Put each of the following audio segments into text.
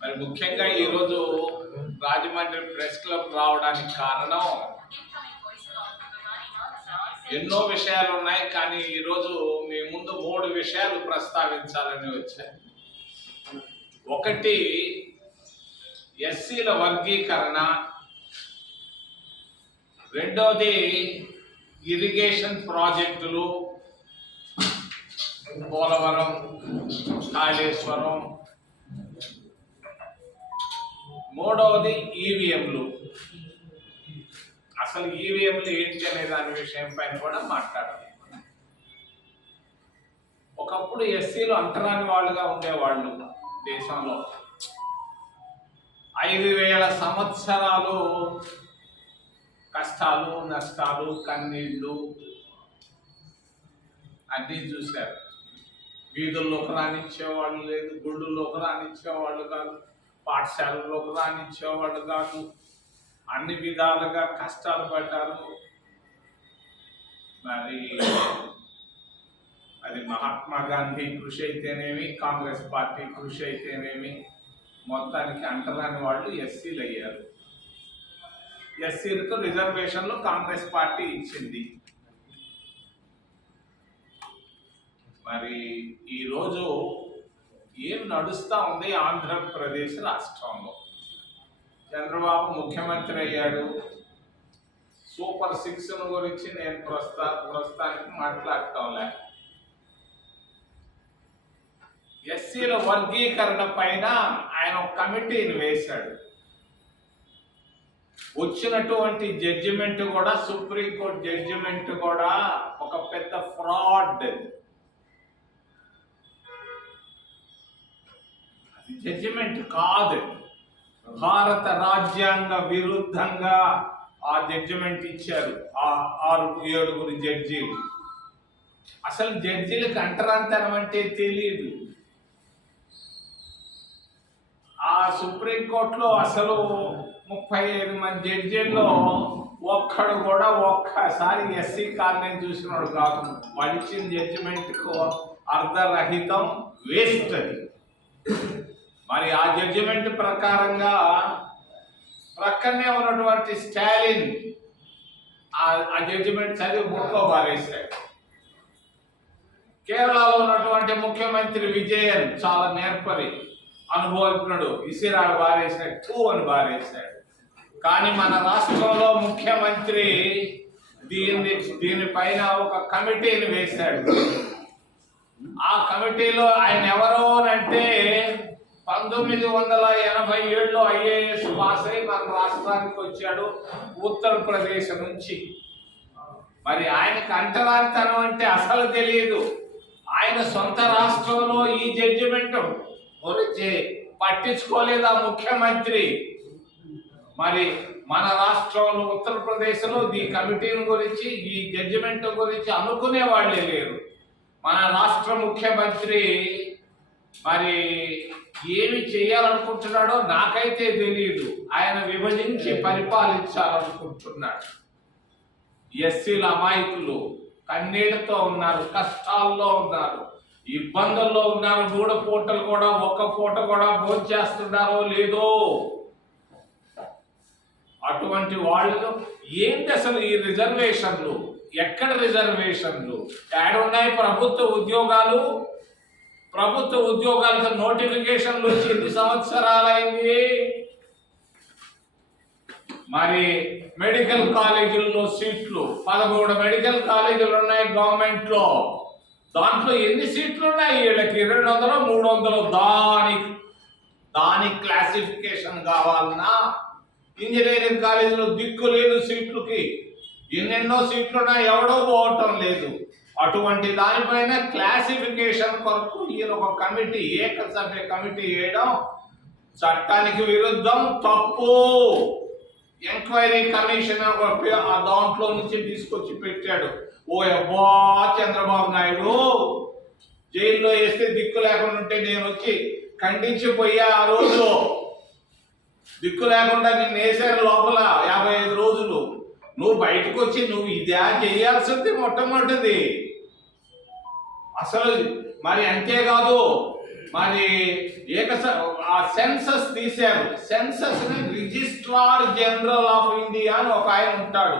మరి ముఖ్యంగా ఈరోజు రాజమండ్రి ప్రెస్ క్లబ్ రావడానికి కారణం ఎన్నో విషయాలు ఉన్నాయి కానీ ఈరోజు మీ ముందు మూడు విషయాలు ప్రస్తావించాలని వచ్చాయి ఒకటి ఎస్సీల వర్గీకరణ. రెండోది ఇరిగేషన్ ప్రాజెక్టులు. పోలవరం కాళేశ్వరం. మూడవది ఈవీఎంలు అసలు ఈవీఎంలు ఏంటి అనే దాని విషయం పైన కూడా మాట్లాడాలి. ఒకప్పుడు ఎస్సీలు అంటరాని వాళ్ళుగా ఉండేవాళ్ళు దేశంలో. ఐదు వేల సంవత్సరాలు కష్టాలు నష్టాలు కన్నీళ్ళు అన్నీ చూశారు. వీధుల్లోకి రానిచ్చేవాళ్ళు లేదు గుళ్ళల్లోకి రానిచ్చేవాళ్ళు కాదు పాఠశాలలోకి రానిచ్చేవాళ్ళు కాదు. అన్ని విధాలుగా కష్టాలు పడ్డారు. మరి అది మహాత్మా గాంధీ కృషి అయితేనేమి కాంగ్రెస్ పార్టీ కృషి అయితేనేమి మొత్తానికి అంటరాని వాళ్ళు ఎస్సీలు అయ్యారు ఎస్సీలకు రిజర్వేషన్లు కాంగ్రెస్ పార్టీ ఇచ్చింది. మరి ఈరోజు ఏం నడుస్తూ ఉంది ఆంధ్రప్రదేశ్ రాష్ట్రంలో? చంద్రబాబు ముఖ్యమంత్రి అయ్యాడు. సూపర్ సిక్స్ గురించి నేను ప్రస్తా ప్రస్తుతానికి మాట్లాడటంలే ఎస్సీల వర్గీకరణ పైన ఆయన కమిటీని వేశాడు. వచ్చినటువంటి జడ్జిమెంట్ కూడా సుప్రీంకోర్టు జడ్జిమెంట్ కూడా ఒక పెద్ద ఫ్రాడ్. జడ్జిమెంట్ కాదు. భారత రాజ్యాంగ విరుద్ధంగా ఆ జడ్జిమెంట్ ఇచ్చారు ఆ ఆరు ఏడుగురు జడ్జీలు. అసలు జడ్జీలకు అంటరాంతరం అంటే తెలియదు ఆ సుప్రీంకోర్టులో అసలు ముప్పై ఐదు మంది జడ్జీల్లో ఒక్కడు కూడా ఒక్కసారి ఎస్సీ కాలనీ చూసినాడు కాదు. వాళ్ళు ఇచ్చిన జడ్జిమెంట్కు అర్ధరహితం వేస్ట్ అది. మరి ఆ జడ్జిమెంట్ ప్రకారంగా ప్రక్కనే ఉన్నటువంటి స్టాలిన్ ఆ- జడ్జిమెంట్ చదివి బుట్టలో బారేశాడు కేరళలో ఉన్నటువంటి ముఖ్యమంత్రి విజయన్ చాలా నేర్పరి అనుభవజ్ఞుడు ఇసిరాడు బారేశాడు టూ అని బారేశాడు కానీ మన రాష్ట్రంలో ముఖ్యమంత్రి దీన్ని దీనిపైన ఒక కమిటీని వేశాడు. ఆ కమిటీలో ఆయన ఎవరో పంతొమ్మిది వందల ఎనభై ఏడులో ఐఏఎస్ పాస్ అయి మన రాష్ట్రానికి వచ్చాడు ఉత్తరప్రదేశ్ నుంచి. మరి ఆయనకు అంటరానితనం అంటే అసలు తెలియదు. ఆయన సొంత రాష్ట్రంలో ఈ జడ్జిమెంట్ గురించి పట్టించుకోలేదు ఆ ముఖ్యమంత్రి. మరి మన రాష్ట్రంలో ఉత్తరప్రదేశ్లో ఈ కమిటీని గురించి ఈ జడ్జిమెంట్ గురించి అనుకునే వాళ్ళే లేరు. మన రాష్ట్ర ముఖ్యమంత్రి మరి ఏమి చేయాలనుకుంటున్నాడో నాకైతే తెలియదు ఆయన విభజించి పరిపాలించాలనుకుంటున్నాడు. ఎస్సీల అమాయకులు కన్నీళ్ళతో ఉన్నారు కష్టాల్లో ఉన్నారు ఇబ్బందుల్లో ఉన్నారు మూడు పూటలు కూడా ఒక్క పూట కూడా భోంచేస్తున్నారో లేదో. అటువంటి వాళ్ళు ఏంటి అసలు ఈ రిజర్వేషన్లు? ఎక్కడ రిజర్వేషన్లు? ఉన్నాయి ప్రభుత్వ ఉద్యోగాలు? ప్రభుత్వ ఉద్యోగాలకు నోటిఫికేషన్లు వచ్చి ఎన్ని సంవత్సరాలైంది? మరి మెడికల్ కాలేజీల్లో సీట్లు పదమూడు మెడికల్ కాలేజీలు ఉన్నాయి గవర్నమెంట్లో దాంట్లో ఎన్ని సీట్లు ఉన్నాయి? వీళ్ళకి రెండు వందలు మూడు వందలు దాని దాని క్లాసిఫికేషన్ కావాలన్నా ఇంజనీరింగ్ కాలేజీలో దిక్కు లేదు సీట్లకి ఎన్నెన్నో సీట్లు ఉన్నాయి ఎవడో పోవటం లేదు. అటువంటి దానిపైన క్లాసిఫికేషన్ కొరకు ఈయన ఒక కమిటీ ఏకసభ్య కమిటీ వేయడం చట్టానికి విరుద్ధం తప్పు. ఎంక్వైరీ కమిషన్ ఆ దాంట్లో నుంచి తీసుకొచ్చి పెట్టాడు. ఓ అబ్బా చంద్రబాబు నాయుడు జైల్లో వేస్తే దిక్కు లేకుండా ఉంటే నేను వచ్చి ఖండించిపోయా ఆ రోజు. దిక్కు లేకుండా నిన్ను వేసారు లోపల యాభై ఐదు రోజులు. నువ్వు బయటకు వచ్చి నువ్వు ఇదే చేయాల్సింది మొట్టమొదటిది. అసలు మరి అంతేకాదు మరి ఏక ఆ సెన్సస్ తీశారు. సెన్సస్ని రిజిస్ట్రార్ జనరల్ ఆఫ్ ఇండియా అని ఒక ఆయన ఉంటాడు.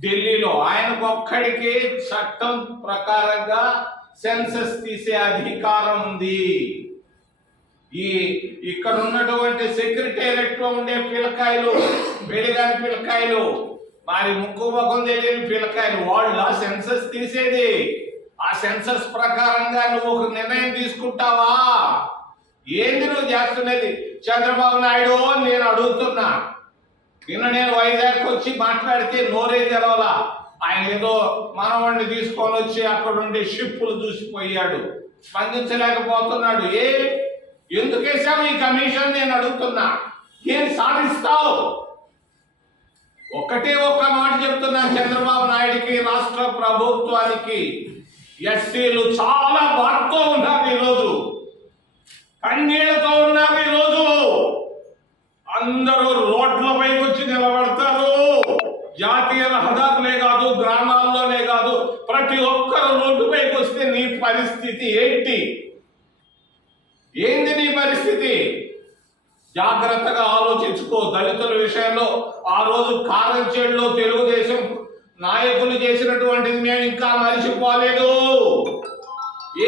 ఢిల్లీలో ఆయనకు ఒక్కడికి చట్టం ప్రకారంగా సెన్సస్ తీసే అధికారం ఉంది. ఈ ఇక్కడ ఉన్నటువంటి సెక్రటేరియట్లో ఉండే పిల్లకాయలు వేడిగాని పిల్లకాయలు మరి ముక్కు ముఖం తెలియని పిల్లకాయలు ఆ సెన్సస్ తీసేది. ఆ సెన్సస్ ప్రకారంగా నువ్వు ఒక నిర్ణయం తీసుకుంటావా? ఏంది నువ్వు చేస్తున్నది? చంద్రబాబు నాయుడు నేను అడుగుతున్నా. నిన్న నేను వైజాగ్ వచ్చి మాట్లాడితే నోరే తెరవలా. ఆయన ఏదో మనవాడిని తీసుకొని వచ్చి అక్కడ ఉండే షిప్పులు చూసిపోయాడు స్పందించలేకపోతున్నాడు. ఏ? ఎందుకేసావు ఈ కమిషన్? నేను అడుగుతున్నా. ఏం సాధిస్తావు? ఒకటి ఒక్క మాట చెప్తున్నా చంద్రబాబు నాయుడికి రాష్ట్ర ప్రభుత్వానికి. ఎస్సీలు చాలా బాధతో ఉన్నారు ఈరోజు. కన్నీళ్ళతో ఉన్నారు ఈరోజు. అందరూ రోడ్లపైకి వచ్చి నిలబడతారు. జాతీయ రహదారులే కాదు గ్రామాల్లోనే కాదు ప్రతి ఒక్కరు రోడ్డుపైకి వస్తే నీ పరిస్థితి ఏంటి? ఏంది నీ పరిస్థితి? జాగ్రత్తగా ఆలోచించుకో. దళితుల విషయంలో ఆ రోజు కారంచేడులో తెలుగుదేశం నాయకులు చేసినటువంటిది మేము ఇంకా మరిచిపోలేదు.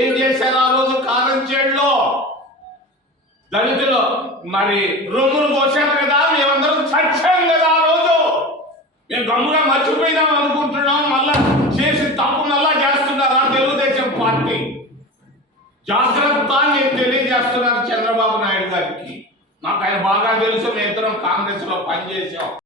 ఏం చేశారు ఆ రోజు కారంచేడులో? దళితులు మరి రొమ్మును పోసాం కదా మేమందరం చచ్చాం కదా ఆ రోజు. మేము గమ్ముగా మర్చిపోయినాం అనుకుంటున్నాం. మళ్ళా చేసి తప్పు మళ్ళా చేస్తున్నారా తెలుగుదేశం పార్టీ? జాగ్రత్త నేను తెలియజేస్తున్నాను చంద్రబాబు నాయుడు గారికి. మాకు ఆయన బాగా తెలుసు మేము ఇద్దరం కాంగ్రెస్లో పనిచేసాం